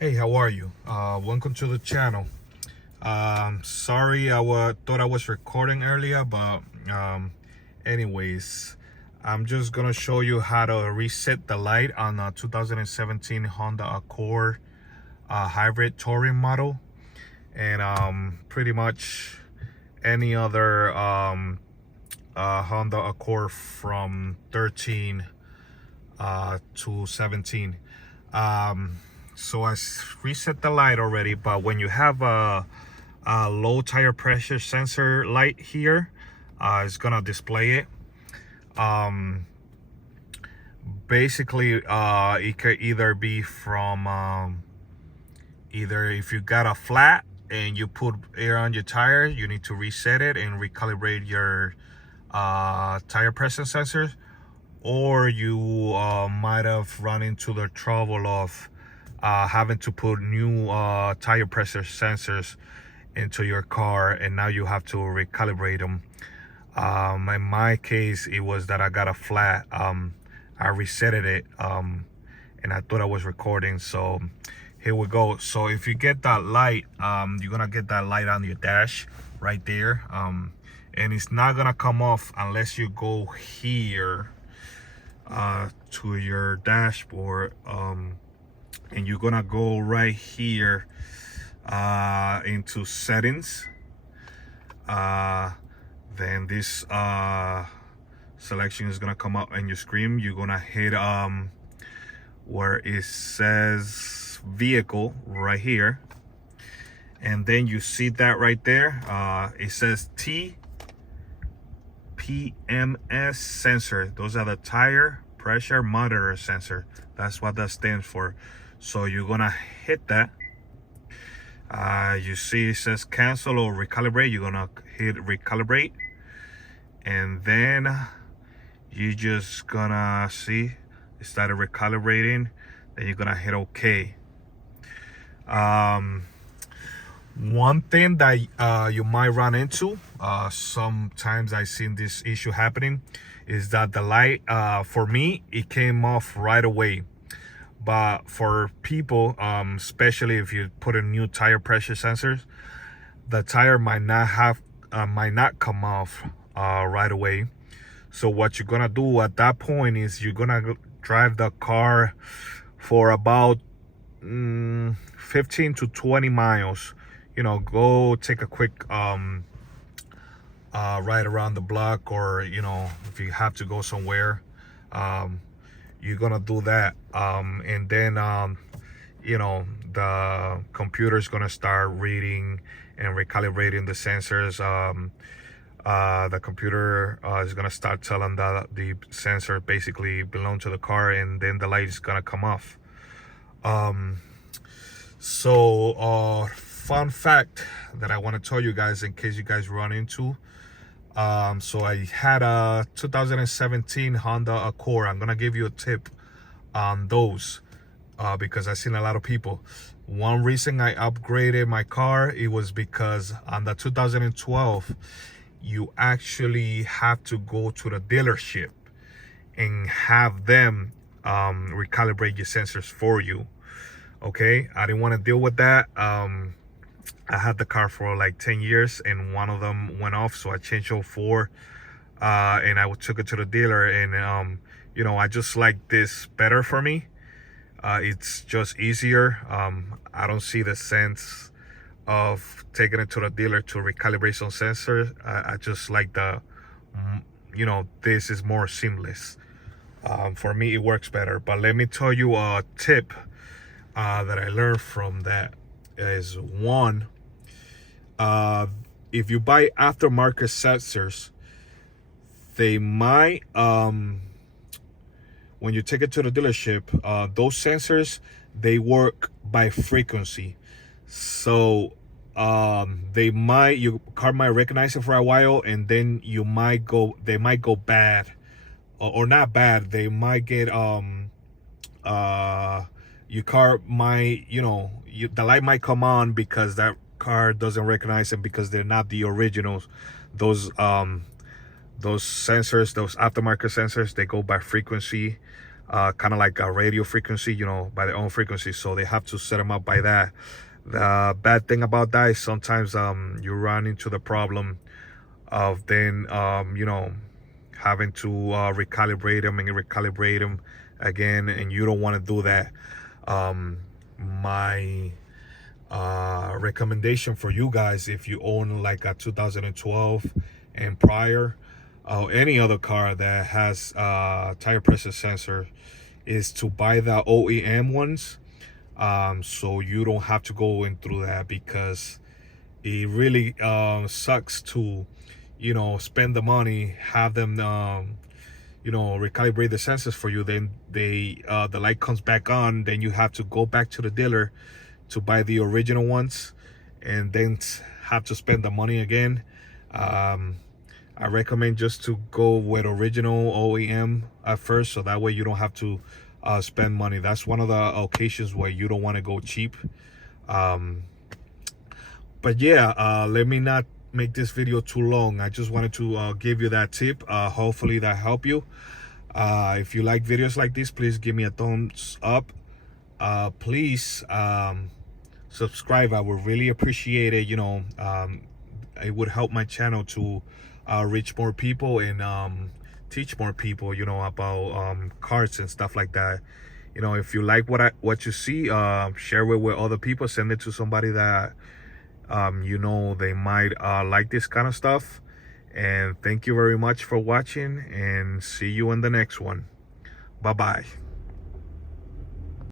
Hey, how are you? Welcome to the channel. Sorry, thought I was recording earlier, but anyways, I'm just gonna show you how to reset the light on a 2017 Honda Accord hybrid touring model, and pretty much any other Honda Accord from 13 to 17. So reset the light already, but when you have a low tire pressure sensor light here, it's gonna display it. Basically, it could either be from either if you got a flat and you put air on your tire, you need to reset it and recalibrate your tire pressure sensors, or you might have run into the trouble of having to put new tire pressure sensors into your car, and now you have to recalibrate them. In my case, it was that I got a flat. I resetted it, and I thought I was recording, so here we go. So if you get that light, you're gonna get that light on your dash right there, and it's not gonna come off unless you go here to your dashboard, and you're gonna go right here into settings. Then this selection is gonna come up on your screen. You're gonna hit where it says vehicle right here, and then you see that right there, it says tmps sensor. Those are the tire pressure monitor sensor. That's what that stands for. So you're gonna hit that. You see it says cancel or recalibrate. You're gonna hit recalibrate, and then you just gonna see it started recalibrating. Then you're gonna hit OK. One thing that you might run into, sometimes I've seen this issue happening, is that the light, for me, it came off right away. But for people, especially if you put in new tire pressure sensors, the tire might not come off right away. So what you're gonna do at that point is you're gonna drive the car for about 15 to 20 miles. You know, go take a quick ride around the block, or if you have to go somewhere, you're gonna do that, and then the computer's gonna start reading and recalibrating the sensors. The computer is gonna start telling that the sensor basically belong to the car, and then the light is gonna come off. Fun fact that I want to tell you guys in case you guys run into. So I had a 2017 Honda Accord. I'm gonna give you a tip on those, because I've seen a lot of people. One reason I upgraded my car, it was because on the 2012, you actually have to go to the dealership and have them recalibrate your sensors for you. Okay, I didn't want to deal with that. I had the car for like 10 years and one of them went off, so I changed 04, and I took it to the dealer, and I just like this better for me. It's just easier. I don't see the sense of taking it to the dealer to recalibrate some sensors. I just like this is more seamless. For me, it works better. But let me tell you a tip that I learned from that is, one, if you buy aftermarket sensors, they might, when you take it to the dealership, those sensors, they work by frequency. So your car might recognize it for a while, and then they might go bad, or not bad, they might get your car might, the light might come on because that car doesn't recognize them, because they're not the originals. Those sensors, those aftermarket sensors, they go by frequency. kind of like a radio frequency, you know, by their own frequency. So they have to set them up by that. The bad thing about that is sometimes you run into the problem of then you know, having to recalibrate them and recalibrate them again, and you don't want to do that. My recommendation for you guys, if you own like a 2012 and prior, or any other car that has tire pressure sensor, is to buy the OEM ones, so you don't have to go in through that, because it really sucks to, you know, spend the money, have them you know, recalibrate the sensors for you, then they the light comes back on, then you have to go back to the dealer to buy the original ones, and then have to spend the money again. I recommend just to go with original OEM at first, so that way you don't have to spend money. That's one of the occasions where you don't want to go cheap. But yeah, let me not make this video too long. I just wanted to give you that tip. Hopefully that helped you. If you like videos like this, please give me a thumbs up. Please subscribe. I would really appreciate it. You know, it would help my channel to reach more people and teach more people, you know, about cars and stuff like that. You know, if you like what you see, share it with other people. Send it to somebody that you know, they might like this kind of stuff. And thank you very much for watching, and see you in the next one. Bye bye.